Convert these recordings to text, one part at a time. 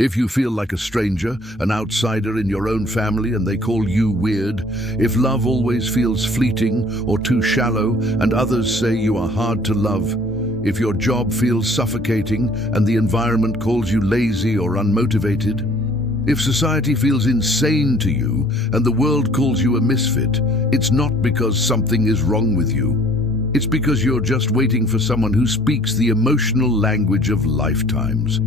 If you feel like a stranger, an outsider in your own family and they call you weird, if love always feels fleeting or too shallow and others say you are hard to love, if your job feels suffocating and the environment calls you lazy or unmotivated, if society feels insane to you and the world calls you a misfit, it's not because something is wrong with you. It's because you're just waiting for someone who speaks the emotional language of lifetimes.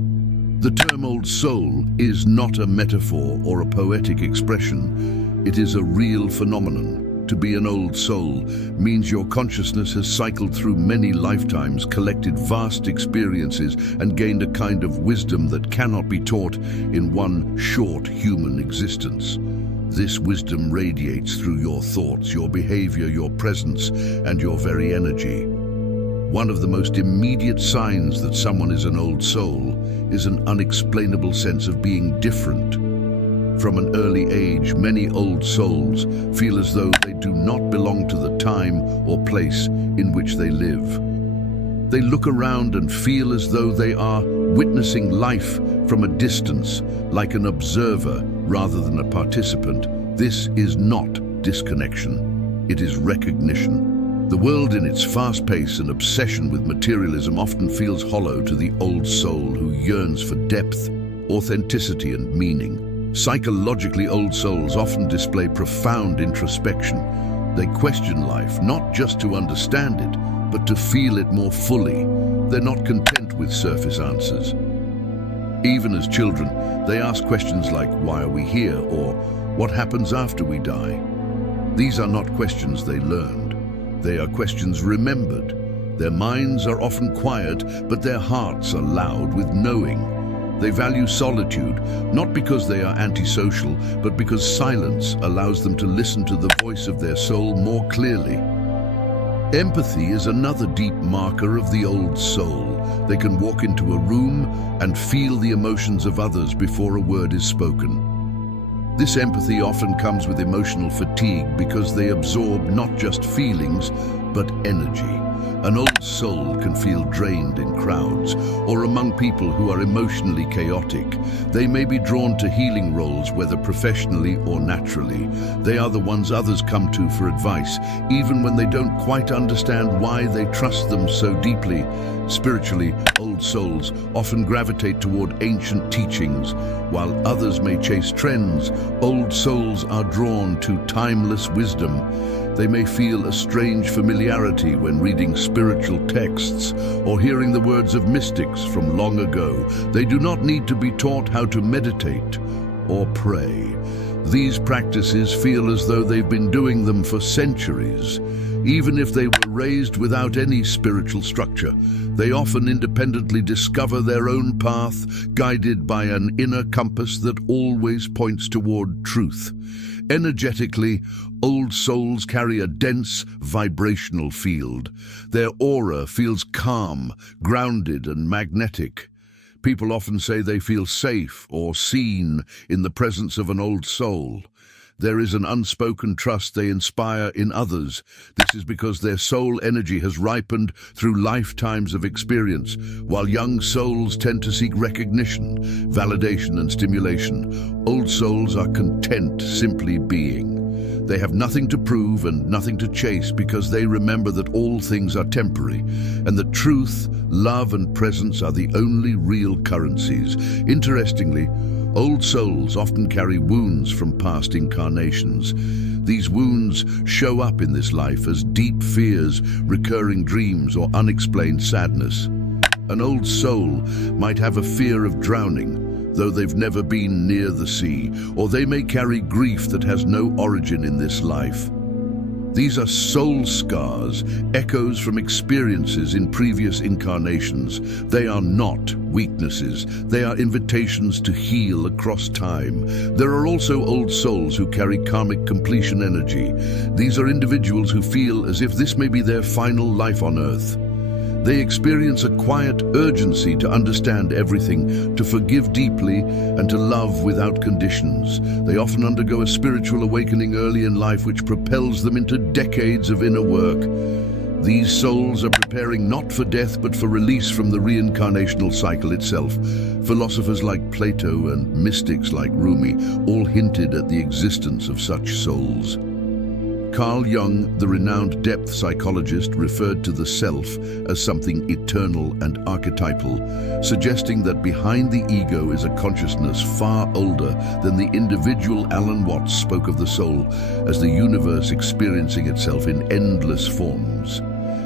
The term old soul is not a metaphor or a poetic expression. It is a real phenomenon. To be an old soul means your consciousness has cycled through many lifetimes, collected vast experiences, and gained a kind of wisdom that cannot be taught in one short human existence. This wisdom radiates through your thoughts, your behavior, your presence, and your very energy. One of the most immediate signs that someone is an old soul is an unexplainable sense of being different. From an early age, many old souls feel as though they do not belong to the time or place in which they live. They look around and feel as though they are witnessing life from a distance, like an observer rather than a participant. This is not disconnection, it is recognition. The world, in its fast pace and obsession with materialism, often feels hollow to the old soul who yearns for depth, authenticity, and meaning. Psychologically, old souls often display profound introspection. They question life, not just to understand it, but to feel it more fully. They're not content with surface answers. Even as children, they ask questions like, why are we here? Or, what happens after we die? These are not questions they learned. They are questions remembered. Their minds are often quiet, but their hearts are loud with knowing. They value solitude, not because they are antisocial, but because silence allows them to listen to the voice of their soul more clearly. Empathy is another deep marker of the old soul. They can walk into a room and feel the emotions of others before a word is spoken. This empathy often comes with emotional fatigue because they absorb not just feelings, but energy. An old soul can feel drained in crowds or among people who are emotionally chaotic. They may be drawn to healing roles, whether professionally or naturally. They are the ones others come to for advice, even when they don't quite understand why they trust them so deeply. Spiritually, old souls often gravitate toward ancient teachings. While others may chase trends, old souls are drawn to timeless wisdom. They may feel a strange familiarity when reading spiritual texts or hearing the words of mystics from long ago. They do not need to be taught how to meditate or pray. These practices feel as though they've been doing them for centuries. Even if they were raised without any spiritual structure, they often independently discover their own path, guided by an inner compass that always points toward truth. Energetically, old souls carry a dense, vibrational field. Their aura feels calm, grounded, and magnetic. People often say they feel safe or seen in the presence of an old soul. There is an unspoken trust they inspire in others. This is because their soul energy has ripened through lifetimes of experience, while young souls tend to seek recognition, validation, and stimulation. Old souls are content simply being. They have nothing to prove and nothing to chase because they remember that all things are temporary and that truth, love, and presence are the only real currencies. Interestingly, old souls often carry wounds from past incarnations. These wounds show up in this life as deep fears, recurring dreams, or unexplained sadness. An old soul might have a fear of drowning, though they've never been near the sea, or they may carry grief that has no origin in this life. These are soul scars, echoes from experiences in previous incarnations. They are not weaknesses. They are invitations to heal across time. There are also old souls who carry karmic completion energy. These are individuals who feel as if this may be their final life on Earth. They experience a quiet urgency to understand everything, to forgive deeply, and to love without conditions. They often undergo a spiritual awakening early in life which propels them into decades of inner work. These souls are preparing not for death but for release from the reincarnational cycle itself. Philosophers like Plato and mystics like Rumi all hinted at the existence of such souls. Carl Jung, the renowned depth psychologist, referred to the self as something eternal and archetypal, suggesting that behind the ego is a consciousness far older than the individual. Alan Watts spoke of the soul as the universe experiencing itself in endless forms.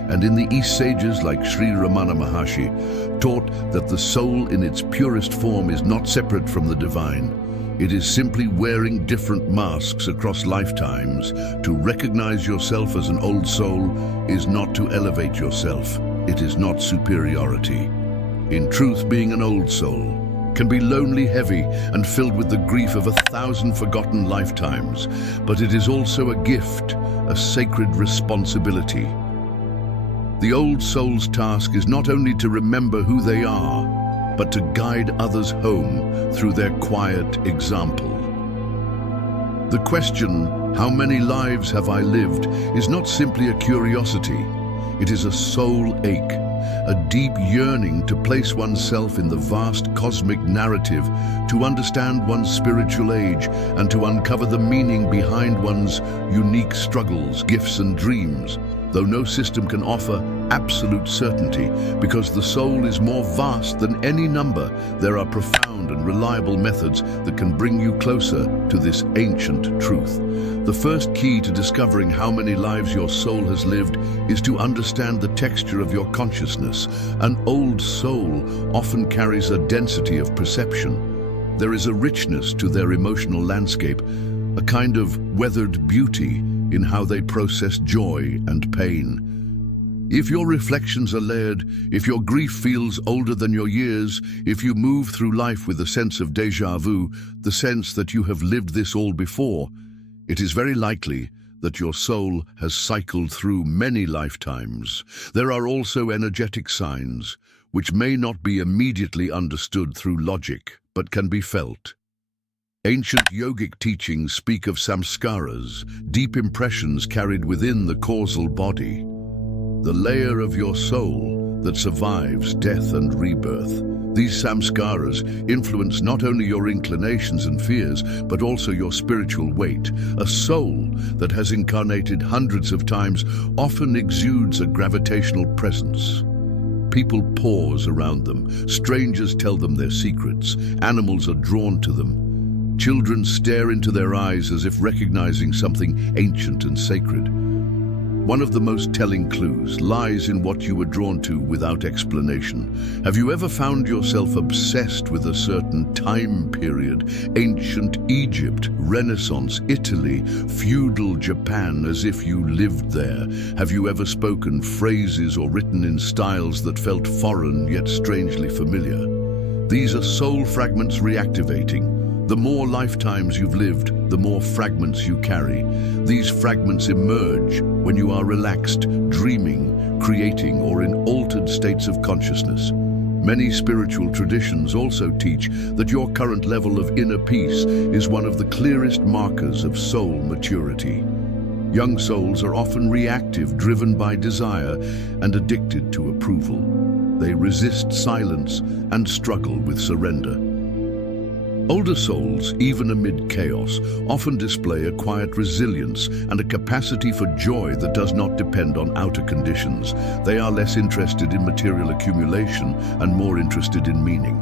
And in the East sages like Sri Ramana Maharshi taught that the soul in its purest form is not separate from the divine. It is simply wearing different masks across lifetimes. To recognize yourself as an old soul is not to elevate yourself. It is not superiority. In truth, being an old soul can be lonely, heavy, and filled with the grief of 1,000 forgotten lifetimes. But it is also a gift, a sacred responsibility. The old soul's task is not only to remember who they are, but to guide others home through their quiet example. The question, how many lives have I lived, is not simply a curiosity. It is a soul ache, a deep yearning to place oneself in the vast cosmic narrative, to understand one's spiritual age, and to uncover the meaning behind one's unique struggles, gifts, and dreams. Though no system can offer absolute certainty, because the soul is more vast than any number, there are profound and reliable methods that can bring you closer to this ancient truth. The first key to discovering how many lives your soul has lived is to understand the texture of your consciousness. An old soul often carries a density of perception. There is a richness to their emotional landscape, a kind of weathered beauty in how they process joy and pain. If your reflections are layered, if your grief feels older than your years, if you move through life with a sense of déjà vu, the sense that you have lived this all before, it is very likely that your soul has cycled through many lifetimes. There are also energetic signs, which may not be immediately understood through logic, but can be felt. Ancient yogic teachings speak of samskaras, deep impressions carried within the causal body, the layer of your soul that survives death and rebirth. These samskaras influence not only your inclinations and fears, but also your spiritual weight. A soul that has incarnated hundreds of times often exudes a gravitational presence. People pause around them. Strangers tell them their secrets. Animals are drawn to them. Children stare into their eyes as if recognizing something ancient and sacred. One of the most telling clues lies in what you were drawn to without explanation. Have you ever found yourself obsessed with a certain time period? Ancient Egypt, Renaissance, Italy, feudal Japan, as if you lived there. Have you ever spoken phrases or written in styles that felt foreign yet strangely familiar? These are soul fragments reactivating. The more lifetimes you've lived, the more fragments you carry. These fragments emerge when you are relaxed, dreaming, creating, or in altered states of consciousness. Many spiritual traditions also teach that your current level of inner peace is one of the clearest markers of soul maturity. Young souls are often reactive, driven by desire, and addicted to approval. They resist silence and struggle with surrender. Older souls, even amid chaos, often display a quiet resilience and a capacity for joy that does not depend on outer conditions. They are less interested in material accumulation and more interested in meaning.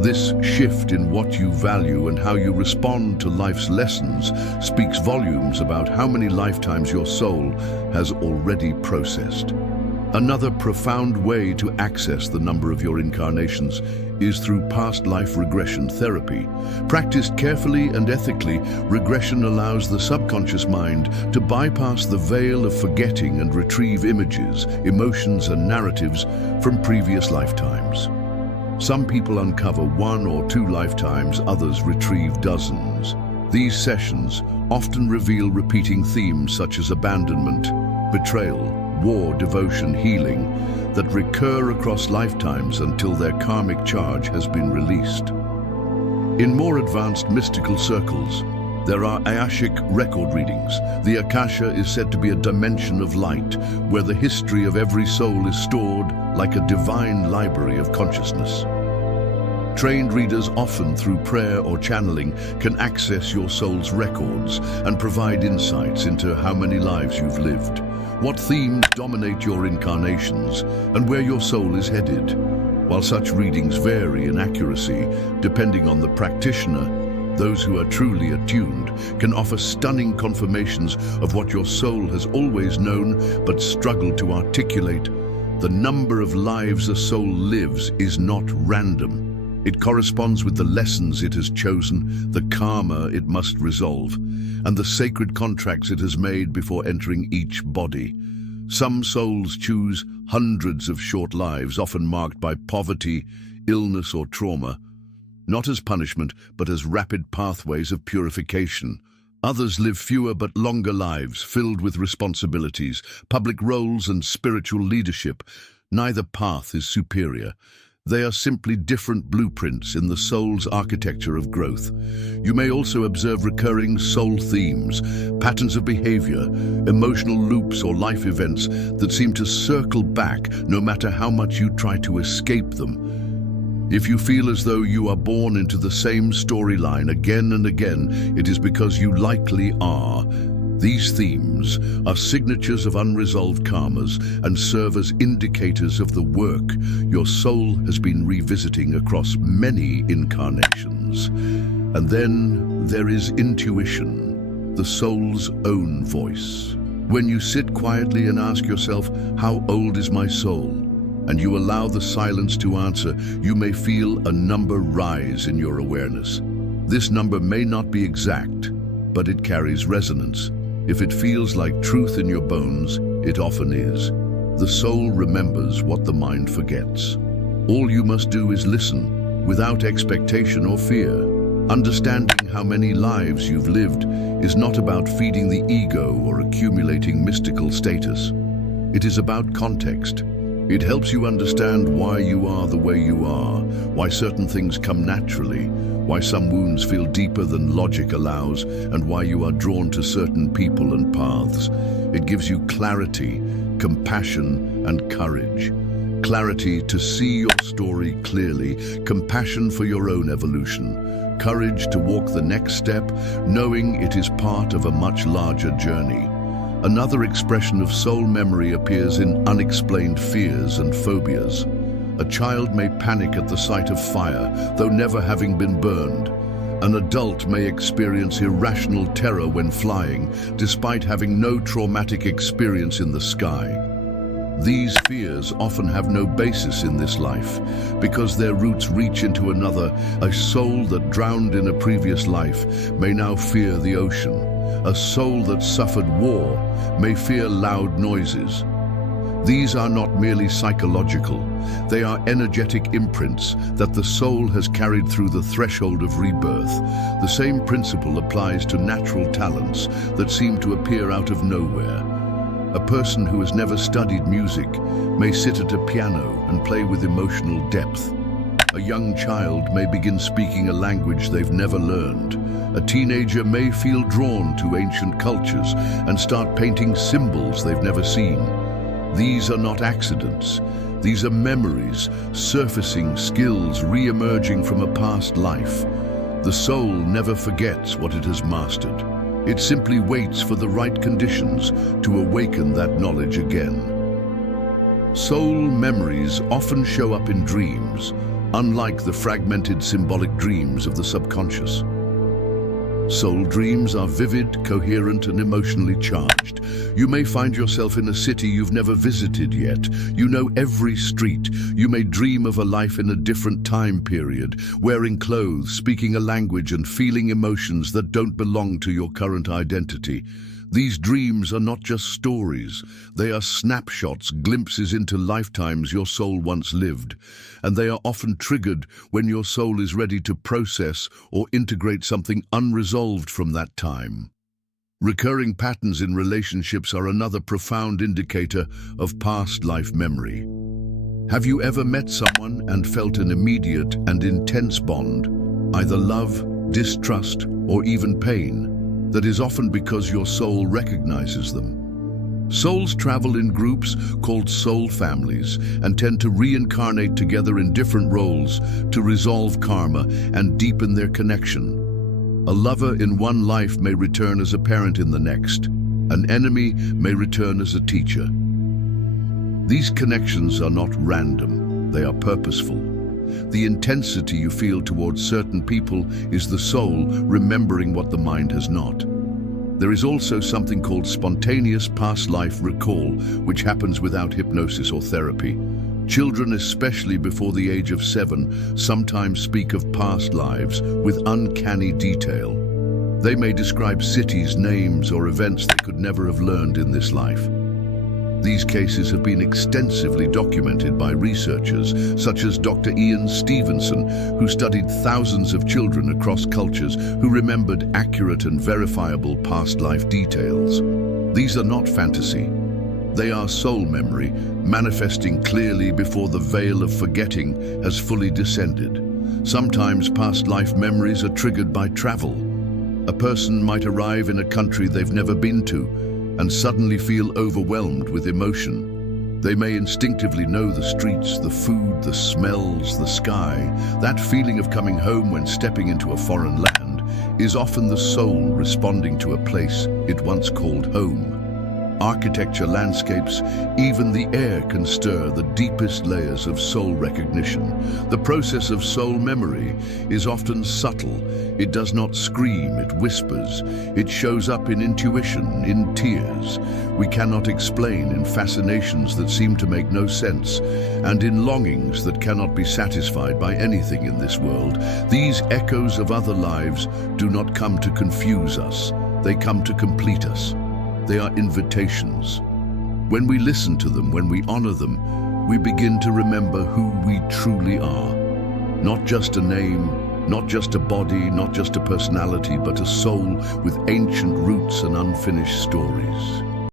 This shift in what you value and how you respond to life's lessons speaks volumes about how many lifetimes your soul has already processed. Another profound way to access the number of your incarnations is through past life regression therapy. Practiced carefully and ethically, regression allows the subconscious mind to bypass the veil of forgetting and retrieve images, emotions, and narratives from previous lifetimes. Some people uncover 1 or 2 lifetimes, others retrieve dozens. These sessions often reveal repeating themes such as abandonment, betrayal, war, devotion, healing, that recur across lifetimes until their karmic charge has been released. In more advanced mystical circles, There are Akashic record readings. The Akasha is said to be a dimension of light, where the history of every soul is stored like a divine library of consciousness. Trained readers, often through prayer or channeling, can access your soul's records and provide insights into how many lives you've lived, what themes dominate your incarnations, and where your soul is headed. While such readings vary in accuracy, depending on the practitioner, those who are truly attuned can offer stunning confirmations of what your soul has always known but struggled to articulate. The number of lives a soul lives is not random. It corresponds with the lessons it has chosen, the karma it must resolve, and the sacred contracts it has made before entering each body. Some souls choose hundreds of short lives, often marked by poverty, illness, or trauma, not as punishment, but as rapid pathways of purification. Others live fewer but longer lives, filled with responsibilities, public roles, and spiritual leadership. Neither path is superior. They are simply different blueprints in the soul's architecture of growth. You may also observe recurring soul themes, patterns of behavior, emotional loops, or life events that seem to circle back no matter how much you try to escape them. If you feel as though you are born into the same storyline again and again, it is because you likely are. These themes are signatures of unresolved karmas and serve as indicators of the work your soul has been revisiting across many incarnations. And then there is intuition, the soul's own voice. When you sit quietly and ask yourself, "How old is my soul?" and you allow the silence to answer, you may feel a number rise in your awareness. This number may not be exact, but it carries resonance. If it feels like truth in your bones, it often is. The soul remembers what the mind forgets. All you must do is listen, without expectation or fear. Understanding how many lives you've lived is not about feeding the ego or accumulating mystical status. It is about context. It helps you understand why you are the way you are, why certain things come naturally, why some wounds feel deeper than logic allows, and why you are drawn to certain people and paths. It gives you clarity, compassion, and courage. Clarity to see your story clearly, compassion for your own evolution, courage to walk the next step, knowing it is part of a much larger journey. Another expression of soul memory appears in unexplained fears and phobias. A child may panic at the sight of fire, though never having been burned. An adult may experience irrational terror when flying, despite having no traumatic experience in the sky. These fears often have no basis in this life, because their roots reach into another. A soul that drowned in a previous life may now fear the ocean. A soul that suffered war may fear loud noises. These are not merely psychological, they are energetic imprints that the soul has carried through the threshold of rebirth. The same principle applies to natural talents that seem to appear out of nowhere. A person who has never studied music may sit at a piano and play with emotional depth. A young child may begin speaking a language they've never learned. A teenager may feel drawn to ancient cultures and start painting symbols they've never seen. These are not accidents. These are memories, surfacing skills re-emerging from a past life. The soul never forgets what it has mastered. It simply waits for the right conditions to awaken that knowledge again. Soul memories often show up in dreams, unlike the fragmented symbolic dreams of the subconscious. Soul dreams are vivid, coherent, and emotionally charged. You may find yourself in a city you've never visited yet. You know every street. You may dream of a life in a different time period, wearing clothes, speaking a language, and feeling emotions that don't belong to your current identity. These dreams are not just stories. They are snapshots, glimpses into lifetimes your soul once lived. And they are often triggered when your soul is ready to process or integrate something unresolved from that time. Recurring patterns in relationships are another profound indicator of past life memory. Have you ever met someone and felt an immediate and intense bond, either love, distrust, or even pain, that is often because your soul recognizes them. Souls travel in groups called soul families and tend to reincarnate together in different roles to resolve karma and deepen their connection. A lover in one life may return as a parent in the next. An enemy may return as a teacher. These connections are not random, they are purposeful. The intensity you feel towards certain people is the soul remembering what the mind has not. There is also something called spontaneous past life recall, which happens without hypnosis or therapy. Children, especially before the age of 7, sometimes speak of past lives with uncanny detail. They may describe cities, names, or events they could never have learned in this life. These cases have been extensively documented by researchers such as Dr. Ian Stevenson, who studied thousands of children across cultures who remembered accurate and verifiable past life details. These are not fantasy. They are soul memory, manifesting clearly before the veil of forgetting has fully descended. Sometimes past life memories are triggered by travel. A person might arrive in a country they've never been to and suddenly feel overwhelmed with emotion. They may instinctively know the streets, the food, the smells, the sky. That feeling of coming home when stepping into a foreign land is often the soul responding to a place it once called home. Architecture, landscapes, even the air can stir the deepest layers of soul recognition. The process of soul memory is often subtle. It does not scream, it whispers. It shows up in intuition, in tears we cannot explain, in fascinations that seem to make no sense, and in longings that cannot be satisfied by anything in this world. These echoes of other lives do not come to confuse us. They come to complete us. They are invitations. When we listen to them, when we honor them, we begin to remember who we truly are. Not just a name, not just a body, not just a personality, but a soul with ancient roots and unfinished stories.